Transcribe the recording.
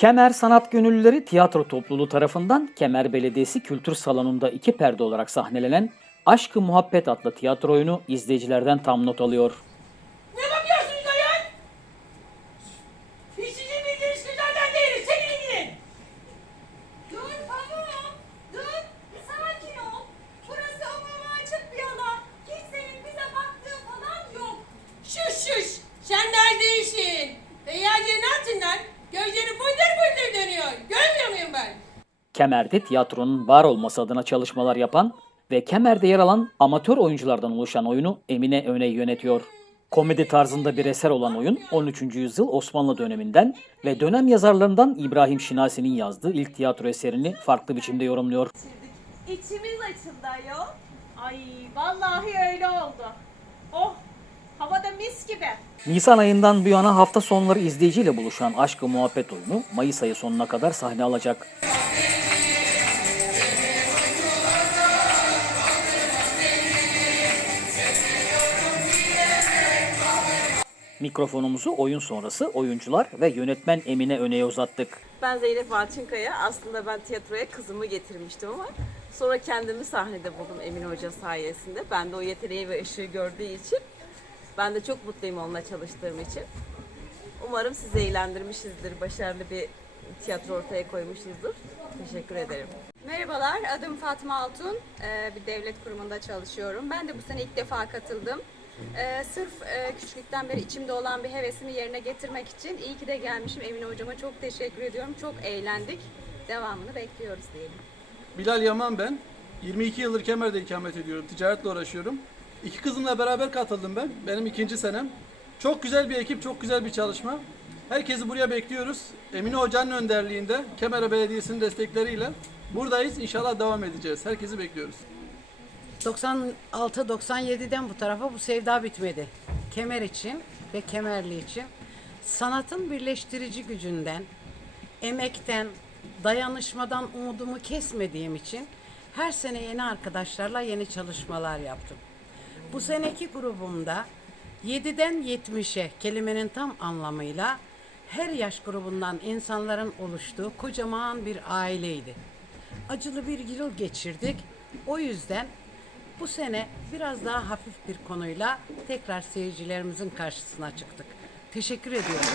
Kemer Sanat Gönüllüleri Tiyatro Topluluğu tarafından Kemer Belediyesi Kültür Salonu'nda iki perde olarak sahnelenen Aşkı Muhabbet adlı tiyatro oyunu izleyicilerden tam not alıyor. Ne bakıyorsunuz ayol? Biz sizin bildiğiniz kızlardan değiliz. Senin ilgilin. Dur Pamuk, dur. Sakin ol. Burası umuma açık bir alan. Kimsenin bize baktığı falan yok. Şuş şuş. Sen neredesin? Kemer'de tiyatronun var olması adına çalışmalar yapan ve Kemer'de yer alan amatör oyunculardan oluşan oyunu Emine Öney yönetiyor. Komedi tarzında bir eser olan oyun 13. yüzyıl Osmanlı döneminden ve dönem yazarlarından İbrahim Şinasi'nin yazdığı ilk tiyatro eserini farklı biçimde yorumluyor. İçimiz açıldı ayol. Ay vallahi öyle oldu. Oh havada mis gibi. Nisan ayından bu yana hafta sonları izleyiciyle buluşan Aşk-ı Muhabbet oyunu Mayıs ayı sonuna kadar sahne alacak. Mikrofonumuzu oyun sonrası oyuncular ve yönetmen Emine Öney'e uzattık. Ben Zeynep Alçınkaya. Aslında ben tiyatroya kızımı getirmiştim ama sonra kendimi sahnede buldum Emin Hoca sayesinde. Ben de o yeteneği ve ışığı gördüğü için ben de çok mutluyum onunla çalıştığım için. Umarım sizi eğlendirmişizdir, başarılı bir tiyatro ortaya koymuşuzdur. Teşekkür ederim. Merhabalar, adım Fatma Altun. Ee, bir devlet kurumunda çalışıyorum. Ben de bu sene ilk defa katıldım. Ee, sırf e, küçüklükten beri içimde olan bir hevesimi yerine getirmek için iyi ki de gelmişim. Emine hocama çok teşekkür ediyorum. Çok eğlendik. Devamını bekliyoruz diyelim. Bilal Yaman ben. 22 yıldır Kemer'de ikamet ediyorum. Ticaretle uğraşıyorum. İki kızımla beraber katıldım ben. Benim ikinci senem. Çok güzel bir ekip, çok güzel bir çalışma. Herkesi buraya bekliyoruz. Emine Hoca'nın önderliğinde, Kemer Belediyesi'nin destekleriyle buradayız. İnşallah devam edeceğiz. Herkesi bekliyoruz. 96-97'den bu tarafa bu sevda bitmedi. Kemer için ve Kemerli için sanatın birleştirici gücünden, emekten, dayanışmadan umudumu kesmediğim için her sene yeni arkadaşlarla yeni çalışmalar yaptım. Bu seneki grubumda 7'den 70'e kelimenin tam anlamıyla her yaş grubundan insanların oluştuğu kocaman bir aileydi acılı bir yıl geçirdik. O yüzden bu sene biraz daha hafif bir konuyla tekrar seyircilerimizin karşısına çıktık. Teşekkür ediyorum.